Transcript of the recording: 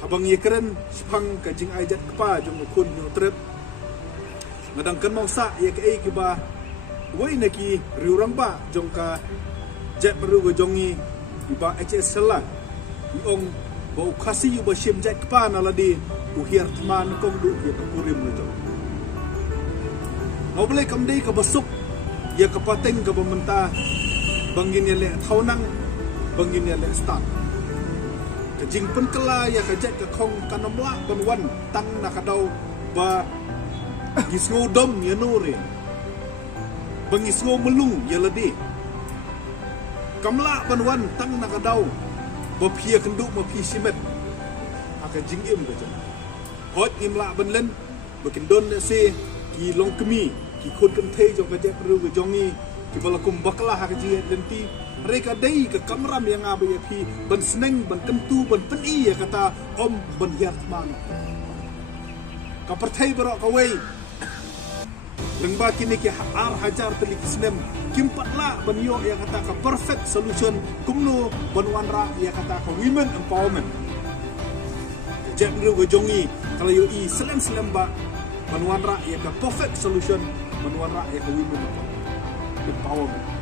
habang ye keren spang ka jing ajat kpa jong kun nyu trep ngadang kan mau sa ye ke ki ba wei na ki riurang ba jong ka jet meru go jongi iba HS sala ong bau khasi yu ba shim jet kpa na ladi u hiar tman kong du ye ka kurim le jong mau boleh kam dei ka basuk ye ka pateng ka bamenta bangin ye le thaunang bangin ye le start ka jing pen kala ya ka jet ka khong kanomla ban wan tang na ka dau ba gisngo dom ye nore bangisngo melung ye ladi kamla ban wan tang na ka dau ba phia kendu ma phi simet aka jing im ka jet hot imla ban len bakin don se ki long kemi ki khun kan thei jong ka jet ru ga jongi ki balakum bakla ha ka ji lenti mereka dai ke kamram yang abe ya phi ban sneng ban kentu ban peni ya kata om ban hiat man ka perthai baro ka wei lengba kini ki ar hajar teli kisnem kim patla ban yo ya kata ka perfect solution kumno ban wanra ya kata ka women empowerment jet ru ga jongi kalau yo I selem ba ban wanra ya ka perfect solution ban wanra ya ka women empowerment